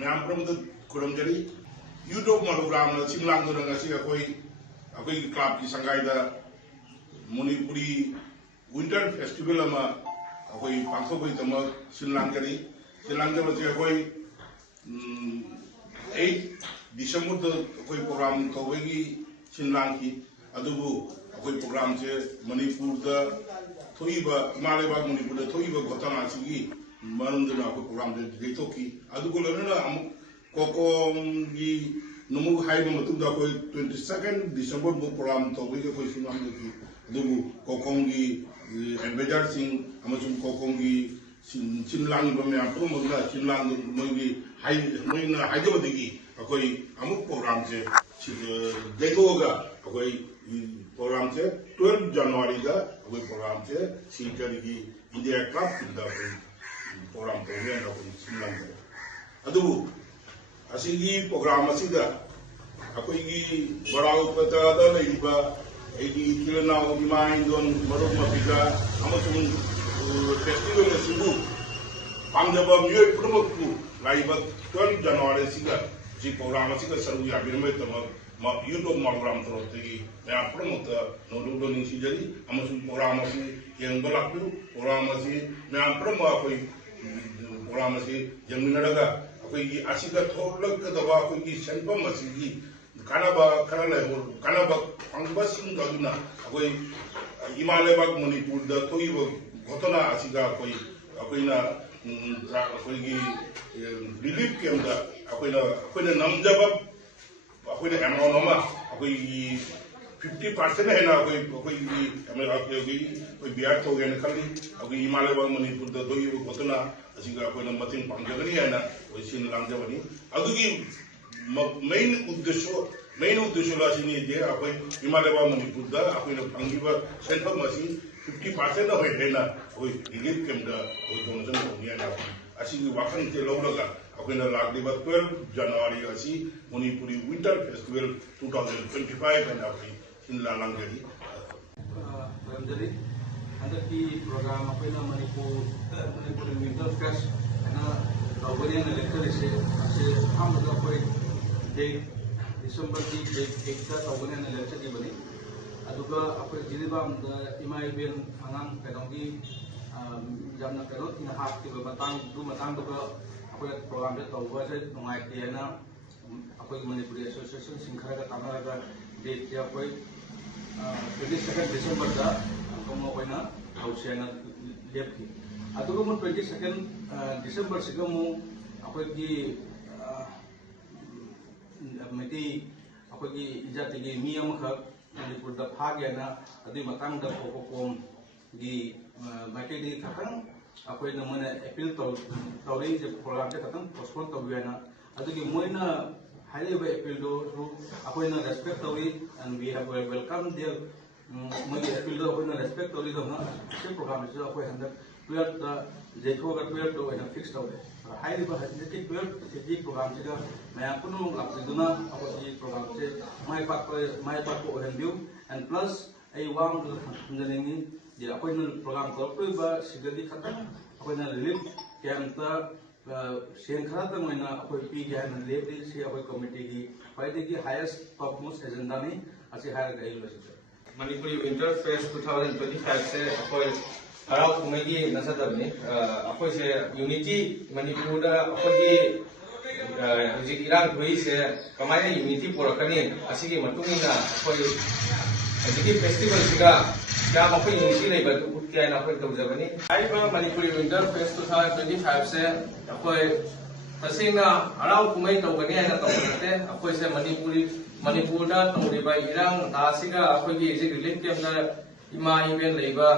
ma'am प्रमुख खुरमजरी YouTube programme सिंगलांग अखोई club की संगाईद मणिपुरी विंटर फेस्टिवल अखोई पांथोबगीदम सिंगलांगरी सिंगलांगबसे अखोई 8 डिसेंबर अखोई प्रोग्राम तौबगी सिंगलांगी अदुबु अखोई प्रोग्राम से मणिपुर थोइब इमालेबाग मणिपुर थोइब घटना सिगी मरमदना अखोई प्रोग्राम दे देथोकी अदुगु लरना अमुक कोकोंगी नमु हाइब मतुदा कोई 22 डिसेंबर मु प्रोग्राम तौबगी कोई सिंगलांगी अदुबु कोकोंगी एडवेंचर सिंग अमसुम कोकोंगी सिंगलांग बमे अप्रमगना सिंगलांग मोगी हाइ मोइना हाइदबदगी अखोई अमुक प्रोग्राम से देथोगा अखोई प्रोग्राम से 12 जनवरी का अखोई प्रोग्राम से सीकरी की इंडिया क्लब किंदा प्रोग्राम तौबे अखोई सिंगलांग अदुबु असिगी प्रोग्राम असिदा अखोई की बराउ पतादा लेबा एगी किलना इमाइन दोन मरुक मपिगा अमसुम फेस्टिवल सिंगु पांगजबा मियो प्रमुख लाइबा 12 जनवरी सिगा जी प्रोग्राम असिगा सरु याबिरमे तम यूट्यूब प्रोग्राम तरोतगी मैं प्रमुख नोडुडो निसिजरी अमसुम प्रोग्राम असि येंबा लापिउ प्रोग्राम असि मैं प्रमुख अखोई प्रोग्राम असि यंगमिनरगा अखोई असिगा थोलकदबा अखोई सेंपम असिगी कानाबा खरले कानाबा फंगबसिंग गदुना अखोई इमालेबाग मणिपुर द थोइब घटना असिगा अखोइना अखोई रिलीफ कैंप दा अखोइना नमजबा अखोइना एमाउंट अखोई 50% है ना अखोई बिहार तौगे खली अखोई इमालेबाग मणिपुर द थोइब घटना असिगा अखोइना मतिंग पांगजगनी है ना सिन लांगजबनी अदुगी मेन उद्देश्य लासिनी जे अखोई इमालेबाग मणिपुर दा अखोइना फंगिबा सेंफम असी 50% होय हेना होय रिलीफ कैंप दा होय डोनेशन तौनिया असिगी वाखन ते लौरगा अखोइना लाखलिबा 12 जनवरी असी मणिपुरी विंटर फेस्टिवल 2025 एना अखोई सिनला लांगजरी रमजरी हंदकी प्रोग्राम अखोइना मणिपुर विंटर फेस्ट एना तौबनिया लेखरिसे असे हमदा अखोई डेट डिसेंबर की डेट 1 ता तौबनिया लेखचगी बनी अदुगा अखोई जिलिबाम दा इमाइबेन अंगाम कनोगी जामना कनो इन हाफ के बतांग दु मतंग दुगा अखोई प्रोग्राम दे तौबा से नुंगाइतेना अखोई मणिपुरी एसोसिएशन सिंखरागा तामरागा डेट के अखोई 22 डिसेंबर दा कम होइना हाउसेना लेपकी अदुगा मु 22 डिसेंबर सिगा मु अखोई की मेटी अखोई की जाति की मी अमखक मणिपुर दा फागेना अदुई मतंग दा कोकोम गी माइकेडी खतंग अखोई न मने अपील तौरी जे प्रोग्राम से खतंग पोस्टपोन तौबियाना अदुगी मोइना हाईवे अपील दो अखोई न रेस्पेक्ट तौरी and we have welcome their मोइ अपील दो अखोई न रेस्पेक्ट तौरी दो ना से प्रोग्राम से अखोई हंदक 12 दा जेथो का 12 दो एना फिक्स तौरे हाईवे हजके 12 से प्रोग्राम से मैं कुनु लापदुना अखोई प्रोग्राम से माय पाक को ओहनबिउ एंड प्लस आई वांग हंजनेंगी जे अखोइना प्रोग्राम तौरबा सिगदी खतम अखोइना रिलीफ कैंप ता सेन खरा तमैना अखोई पी गया न लेबदि से अखोई कमिटी की फाइदगी हाईएस्ट टॉप मोस्ट एजेंडा में असे हायर गई लसित मणिपुरी विंटर फेस्ट 2025 से अखोई हराव कुमेगी नसदबनी अखोई से यूनिटी मणिपुर दा अखोई हजिक इरान हुई से कमायना यूनिटी पोरकनी असिगी मतुंगिना अखोई हजिकी फेस्टिवल सिगा क्या मखोई यूनिटी लेबा उठके ना अखोई तौजबनी आइबा मणिपुरी विंटर फेस्ट 2025 से अखोई तसिंगना हराव कुमै तौगनी है तौगते अखोई से मणिपुर दा तौरिबा इरांग तासिगा अखोई की हजिक रिलीफ कैंप दा इमा इवेंट लेबा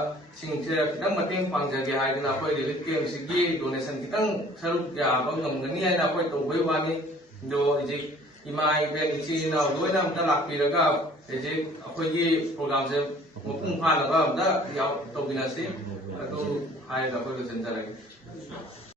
सिंगसे खितंग मतेंग पांगजगे हाइदना अखोई रिलीफ कैंप सिगी डोनेशन खितंग सरुप याबा ngमगनी है अखोई तौबै वानी दो हजिक इमा इवेंट इची ना लोइना अमता लाक्पिरगा हजिक अखोई की प्रोग्राम से मपुंग फानबा अमता याव तौबिनासी अदु हाइदा अखोई लोचनजरागे